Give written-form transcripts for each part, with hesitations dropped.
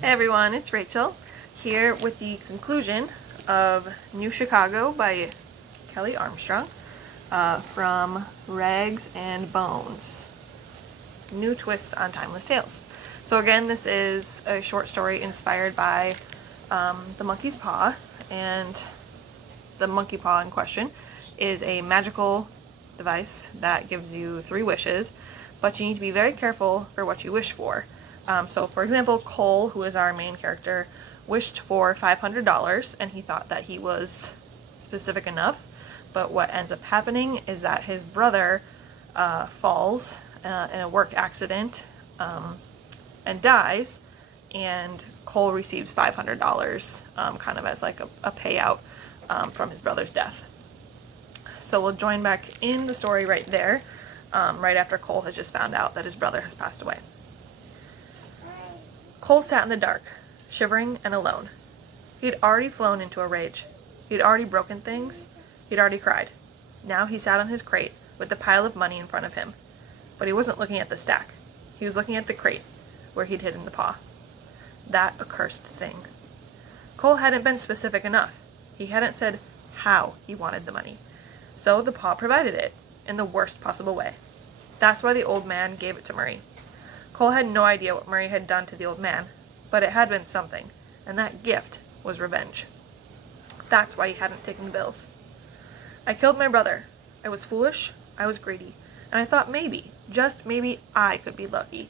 Hey everyone, it's Rachel here with the conclusion of New Chicago by Kelley Armstrong from Rags and Bones. New twist on timeless tales. So again, this is a short story inspired by the monkey's paw, and the monkey paw in question is a magical device that gives you 3 wishes, but you need to be very careful for what you wish for. So for example, Cole, who is our main character, wished for $500 and he thought that he was specific enough, but what ends up happening is that his brother falls in a work accident and dies, and Cole receives $500 kind of as like a payout from his brother's death. So we'll join back in the story right there, right after Cole has just found out that his brother has passed away. Cole sat in the dark, shivering and alone. He'd already flown into a rage. He'd already broken things. He'd already cried. Now he sat on his crate with the pile of money in front of him. But he wasn't looking at the stack. He was looking at the crate where he'd hidden the paw. That accursed thing. Cole hadn't been specific enough. He hadn't said how he wanted the money. So the paw provided it in the worst possible way. That's why the old man gave it to Murray. Cole had no idea what Murray had done to the old man, but it had been something, and that gift was revenge. That's why he hadn't taken the bills. I killed my brother. I was foolish, I was greedy, and I thought maybe, just maybe, I could be lucky.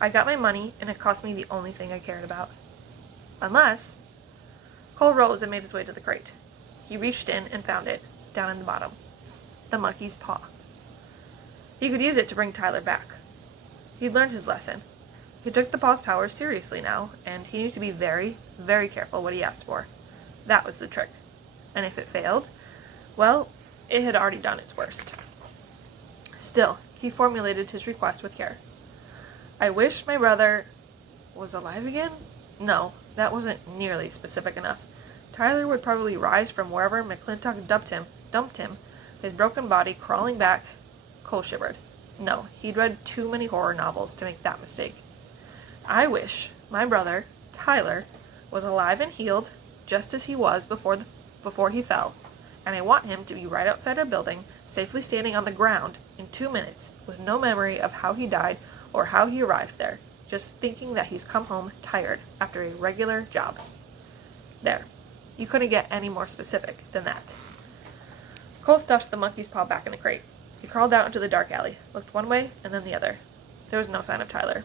I got my money, and it cost me the only thing I cared about. Unless... Cole rose and made his way to the crate. He reached in and found it, down in the bottom. The monkey's paw. He could use it to bring Tyler back. He'd learned his lesson. He took the paw's powers seriously now, and he needed to be very, very careful what he asked for. That was the trick. And if it failed, well, it had already done its worst. Still, he formulated his request with care. I wish my brother was alive again? No, that wasn't nearly specific enough. Tyler would probably rise from wherever McClintock dumped him, his broken body crawling back. Cole shivered. No, he'd read too many horror novels to make that mistake. I wish my brother, Tyler, was alive and healed, just as he was before he fell, and I want him to be right outside our building, safely standing on the ground in 2 minutes, with no memory of how he died or how he arrived there, just thinking that he's come home tired after a regular job. There. You couldn't get any more specific than that. Cole stuffed the monkey's paw back in the crate. He crawled out into the dark alley, looked one way and then the other. There was no sign of Tyler.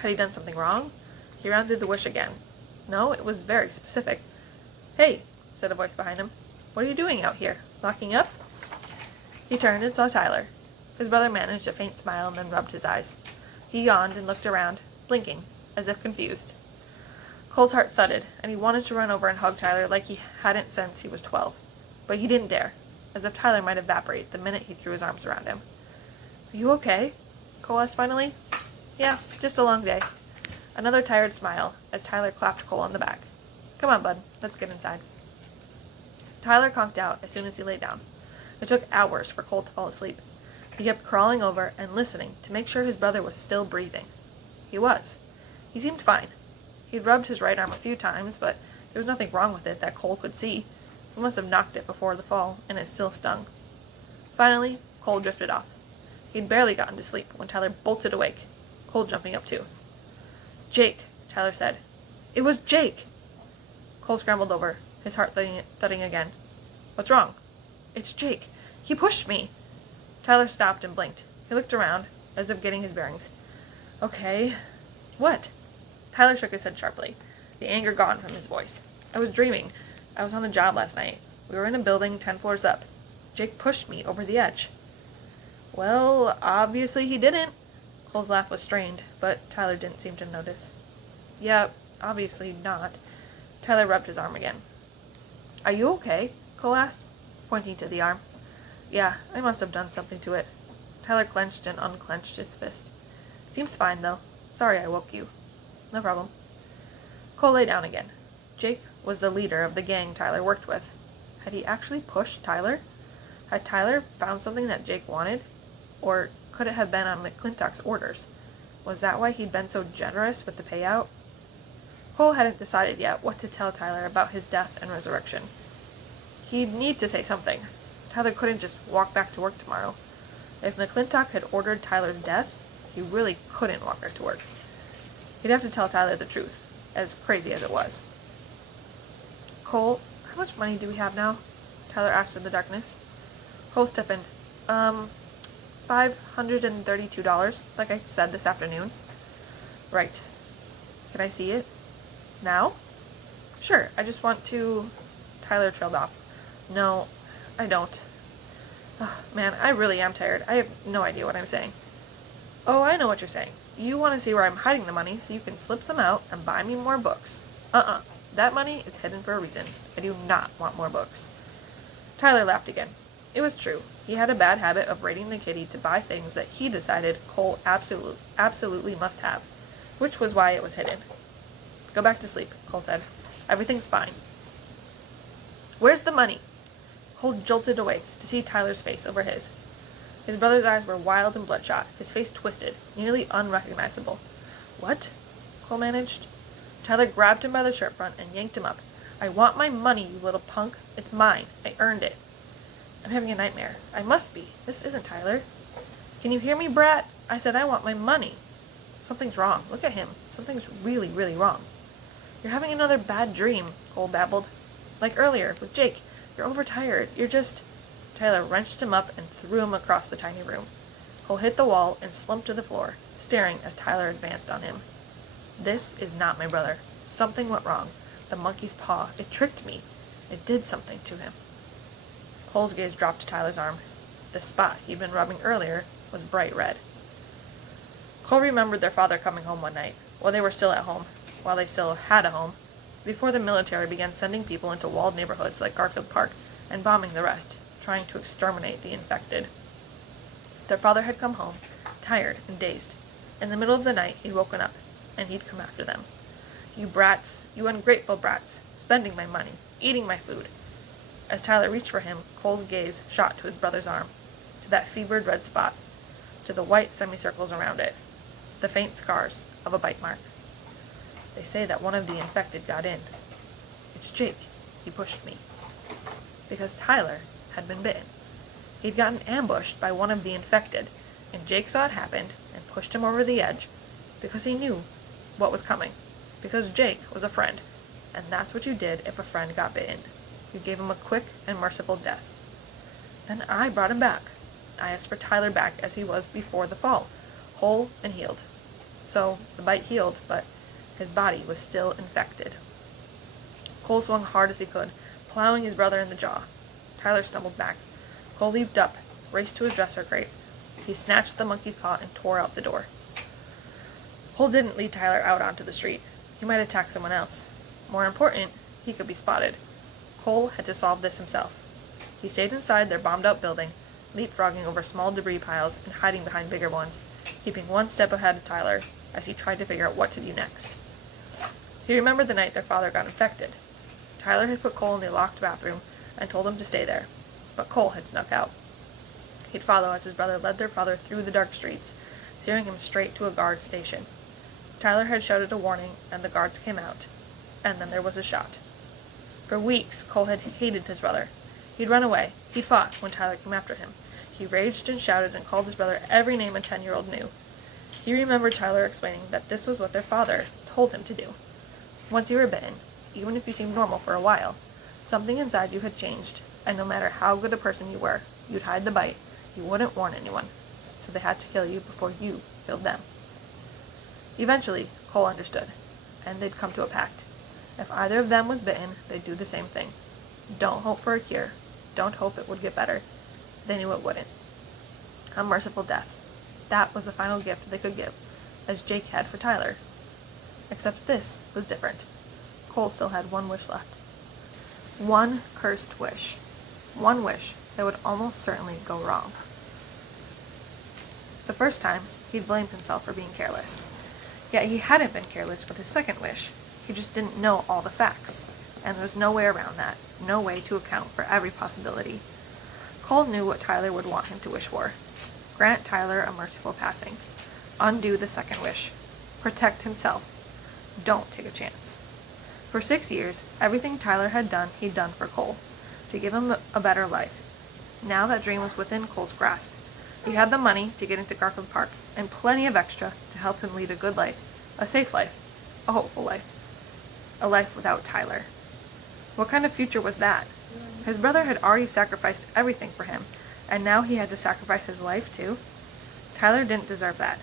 Had he done something wrong? He ran through the wish again. No, it was very specific. Hey, said a voice behind him. What are you doing out here? Locking up? He turned and saw Tyler. His brother managed a faint smile and then rubbed his eyes. He yawned and looked around, blinking, as if confused. Cole's heart thudded, and he wanted to run over and hug Tyler like he hadn't since he was 12. But he didn't dare, as if Tyler might evaporate the minute he threw his arms around him. Are you okay? Cole asked finally. Yeah, just a long day. Another tired smile, as Tyler clapped Cole on the back. Come on, bud, let's get inside. Tyler conked out as soon as he lay down. It took hours for Cole to fall asleep. He kept crawling over and listening to make sure his brother was still breathing. He was. He seemed fine. He'd rubbed his right arm a few times, but there was nothing wrong with it that Cole could see. He must have knocked it before the fall, and it still stung. Finally, Cole drifted off. He'd barely gotten to sleep when Tyler bolted awake, Cole jumping up too. Jake, Tyler said. It was Jake! Cole scrambled over, his heart thudding again. What's wrong? It's Jake. He pushed me. Tyler stopped and blinked. He looked around, as if getting his bearings. Okay. What? Tyler shook his head sharply, the anger gone from his voice. I was dreaming. I was on the job last night. We were in a building 10 floors up. Jake pushed me over the edge. Well, obviously he didn't. Cole's laugh was strained, but Tyler didn't seem to notice. Yeah, obviously not. Tyler rubbed his arm again. Are you okay? Cole asked, pointing to the arm. Yeah, I must have done something to it. Tyler clenched and unclenched his fist. Seems fine, though. Sorry I woke you. No problem. Cole lay down again. Jake was the leader of the gang Tyler worked with. Had he actually pushed Tyler? Had Tyler found something that Jake wanted? Or could it have been on McClintock's orders? Was that why he'd been so generous with the payout? Cole hadn't decided yet what to tell Tyler about his death and resurrection. He'd need to say something. Tyler couldn't just walk back to work tomorrow. If McClintock had ordered Tyler's death, he really couldn't walk back to work. He'd have to tell Tyler the truth, as crazy as it was. "Cole, how much money do we have now?" Tyler asked in the darkness. Cole stiffened. $532, like I said this afternoon." "Right. Can I see it? Now?" "Sure, I just want to..." Tyler trailed off. "No, I don't. Oh, man, I really am tired. I have no idea what I'm saying." "Oh, I know what you're saying. You want to see where I'm hiding the money so you can slip some out and buy me more books. That money is hidden for a reason. I do not want more books." Tyler laughed again. It was true. He had a bad habit of raiding the kitty to buy things that he decided Cole absolutely must have, which was why it was hidden. "Go back to sleep," Cole said. "Everything's fine." "Where's the money?" Cole jolted awake to see Tyler's face over his. His brother's eyes were wild and bloodshot, his face twisted, nearly unrecognizable. "What?" Cole managed. Tyler grabbed him by the shirt front and yanked him up. "I want my money, you little punk. It's mine. I earned it." "I'm having a nightmare. I must be. This isn't Tyler." "Can you hear me, brat? I said I want my money." "Something's wrong. Look at him. Something's really, really wrong." "You're having another bad dream," Cole babbled. "Like earlier, with Jake. You're overtired. You're just..." Tyler wrenched him up and threw him across the tiny room. Cole hit the wall and slumped to the floor, staring as Tyler advanced on him. "This is not my brother. Something went wrong. The monkey's paw. It tricked me. It did something to him." Cole's gaze dropped to Tyler's arm. The spot he'd been rubbing earlier was bright red. Cole remembered their father coming home one night, while they were still at home, while they still had a home, before the military began sending people into walled neighborhoods like Garfield Park and bombing the rest, trying to exterminate the infected. Their father had come home, tired and dazed. In the middle of the night, he'd woken up, and he'd come after them. "You brats, you ungrateful brats, spending my money, eating my food." As Tyler reached for him, Cole's gaze shot to his brother's arm, to that fevered red spot, to the white semicircles around it, the faint scars of a bite mark. "They say that one of the infected got in. It's Jake. He pushed me." Because Tyler had been bitten. He'd gotten ambushed by one of the infected, and Jake saw it happen and pushed him over the edge because he knew what was coming. Because Jake was a friend, and that's what you did if a friend got bitten. You gave him a quick and merciful death. Then I brought him back. I asked for Tyler back as he was before the fall, whole and healed. So the bite healed, but his body was still infected. Cole swung hard as he could, plowing his brother in the jaw. Tyler stumbled back. Cole leaped up, raced to his dresser crate. He snatched the monkey's paw and tore out the door. Cole didn't lead Tyler out onto the street. He might attack someone else. More important, he could be spotted. Cole had to solve this himself. He stayed inside their bombed-out building, leapfrogging over small debris piles and hiding behind bigger ones, keeping one step ahead of Tyler as he tried to figure out what to do next. He remembered the night their father got infected. Tyler had put Cole in the locked bathroom and told him to stay there, but Cole had snuck out. He'd follow as his brother led their father through the dark streets, steering him straight to a guard station. Tyler had shouted a warning, and the guards came out, and then there was a shot. For weeks, Cole had hated his brother. He'd run away. He'd fought when Tyler came after him. He raged and shouted and called his brother every name a 10-year-old knew. He remembered Tyler explaining that this was what their father told him to do. Once you were bitten, even if you seemed normal for a while, something inside you had changed, and no matter how good a person you were, you'd hide the bite. You wouldn't warn anyone, so they had to kill you before you killed them. Eventually, Cole understood, and they'd come to a pact. If either of them was bitten, they'd do the same thing. Don't hope for a cure. Don't hope it would get better. They knew it wouldn't. A merciful death. That was the final gift they could give, as Jake had for Tyler. Except this was different. Cole still had one wish left. One cursed wish. One wish that would almost certainly go wrong. The first time, he'd blamed himself for being careless. Yet he hadn't been careless with his second wish. He just didn't know all the facts, and there was no way around that, no way to account for every possibility. Cole knew what Tyler would want him to wish for. Grant Tyler a merciful passing. Undo the second wish. Protect himself. Don't take a chance. For 6 years, everything Tyler had done, he'd done for Cole, to give him a better life. Now that dream was within Cole's grasp. He had the money to get into Garfield Park, and plenty of extra to help him lead a good life, a safe life, a hopeful life. A life without Tyler. What kind of future was that? His brother had already sacrificed everything for him, and now he had to sacrifice his life too? Tyler didn't deserve that.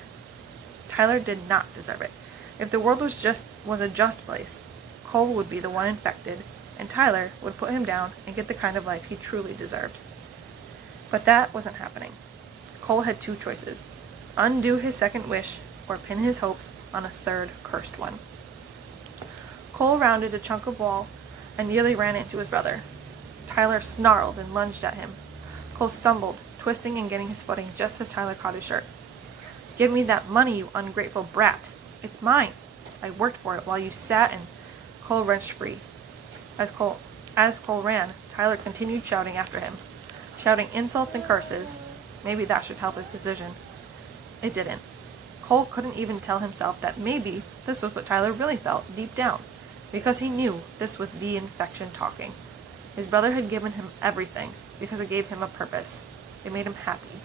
Tyler did not deserve it. If the world was a just place, Cole would be the one infected, and Tyler would put him down and get the kind of life he truly deserved. But that wasn't happening. Cole had 2 choices: undo his second wish or pin his hopes on a third cursed one. Cole rounded a chunk of wall and nearly ran into his brother. Tyler snarled and lunged at him. Cole stumbled, twisting and getting his footing just as Tyler caught his shirt. "Give me that money, you ungrateful brat. It's mine. I worked for it while you sat and..." Cole wrenched free. As Cole ran, Tyler continued shouting after him, shouting insults and curses. Maybe that should help his decision. It didn't. Cole couldn't even tell himself that maybe this was what Tyler really felt deep down, because he knew this was the infection talking. His brother had given him everything because it gave him a purpose. It made him happy.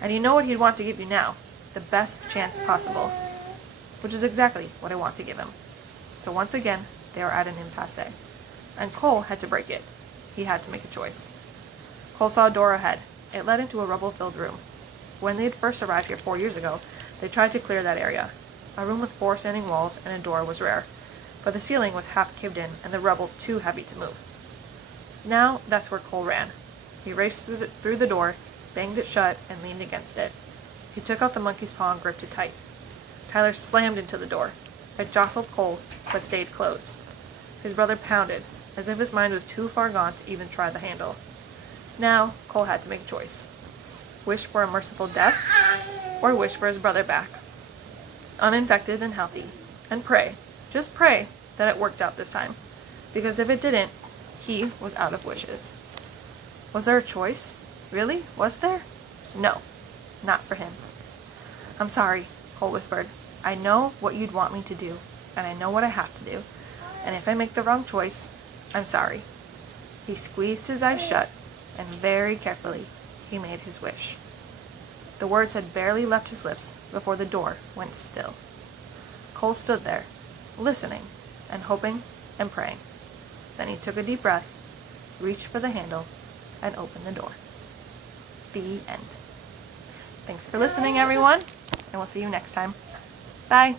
And you know what he'd want to give you now? The best chance possible. Which is exactly what I want to give him. So once again, they were at an impasse. And Cole had to break it. He had to make a choice. Cole saw a door ahead. It led into a rubble-filled room. When they had first arrived here 4 years ago, they tried to clear that area. A room with 4 standing walls and a door was rare, but the ceiling was half caved in and the rubble too heavy to move. Now that's where Cole ran. He raced through the door, banged it shut, and leaned against it. He took out the monkey's paw and gripped it tight. Tyler slammed into the door. It jostled Cole, but stayed closed. His brother pounded, as if his mind was too far gone to even try the handle. Now, Cole had to make a choice. Wish for a merciful death, or wish for his brother back. Uninfected and healthy. And pray, just pray, that it worked out this time. Because if it didn't, he was out of wishes. Was there a choice? Really? Was there? No, not for him. "I'm sorry," Cole whispered. "I know what you'd want me to do, and I know what I have to do. And if I make the wrong choice, I'm sorry." He squeezed his eyes shut, and very carefully, he made his wish. The words had barely left his lips before the door went still. Cole stood there, listening, and hoping and praying. Then he took a deep breath, reached for the handle, and opened the door. The end. Thanks for listening, everyone, and we'll see you next time. Bye!